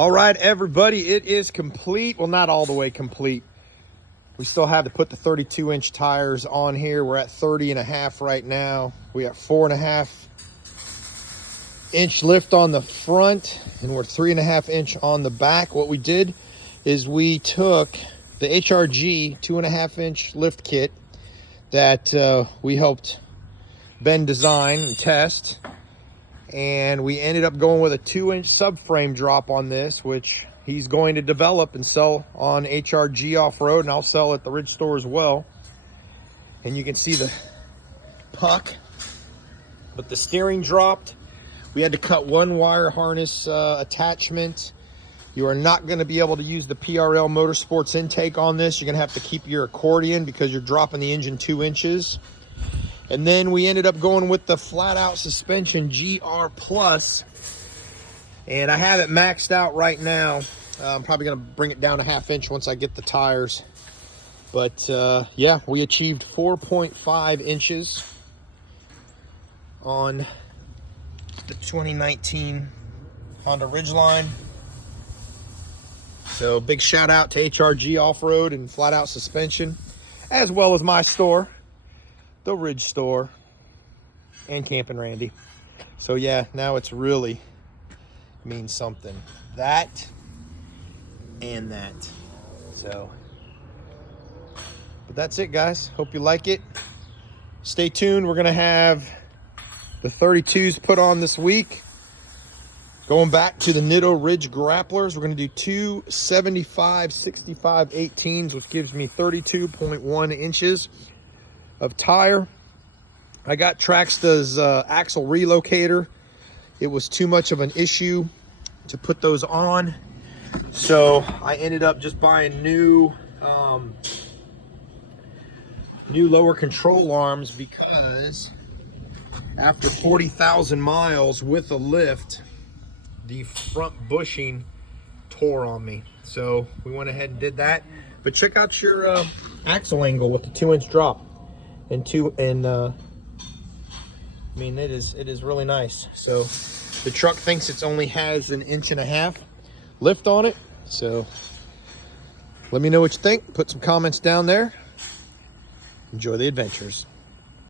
All right, everybody, it is complete. Well, not all the way complete. We still have to put the 32-inch tires on here. We're at 30.5 right now. We got 4.5-inch lift on the front, and we're 3.5-inch on the back. What we did is we took the HRG 2.5-inch lift kit that we helped Ben design and test, and we ended up going with a 2-inch subframe drop on this, which he's going to develop and sell on HRG off-road, and I'll sell at the Ridge store as well. And you can see the puck, but the steering dropped. We had to cut one wire harness attachment. You are not going to be able to use the PRL Motorsports intake on this. You're going to have to keep your accordion because you're dropping the engine 2 inches. And then we ended up going with the flat out suspension GR Plus. And I have it maxed out right now. I'm probably going to bring it down a 1/2 inch once I get the tires. But yeah, we achieved 4.5 inches on the 2019 Honda Ridgeline. So big shout out to HRG Off-Road and Flat Out Suspension, as well as my store, the Ridge store, and CampingRandy. So yeah, now it's really means something. That and that. So, but that's it, guys. Hope you like it. Stay tuned. We're gonna have the 32s put on this week. Going back to the Nitto Ridge grapplers, we're gonna do two 75/65 18s, which gives me 32.1 inches of tire. I got Traxxa's axle relocator. It was too much of an issue to put those on, so I ended up just buying new lower control arms, because after 40,000 miles with a lift, the front bushing tore on me. So we went ahead and did that. But check out your axle angle with the 2-inch drop. I mean, it is really nice. So the truck thinks it only has 1.5 inches lift on it. So let me know what you think. Put some comments down there. Enjoy the adventures.